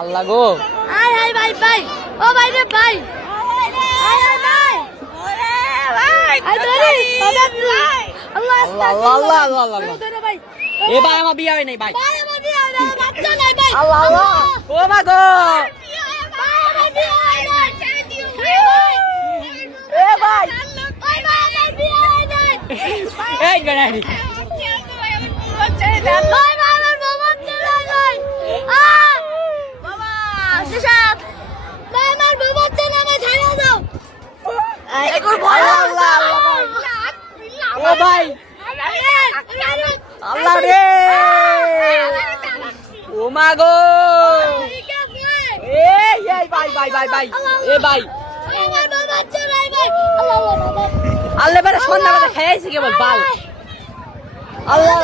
আল্লাহ গো ভাই ও ভাই রে ভাই আল্লাহ আল্লাহ আল্লাহ আল্লাহ এ ভাই আমার বিয়ে হয় নাই ভাই আল্লাহ আল্লাহ ও মা গো এ ভাই এই গনারি ও ভাই আল্লাহ রে ও মা গো এই ভাই ভাই ভাই ভাই এ ভাই আল্লাহ বেটা সন্ধ্যা বেটা খাইছে কেবল বাল আল্লাহ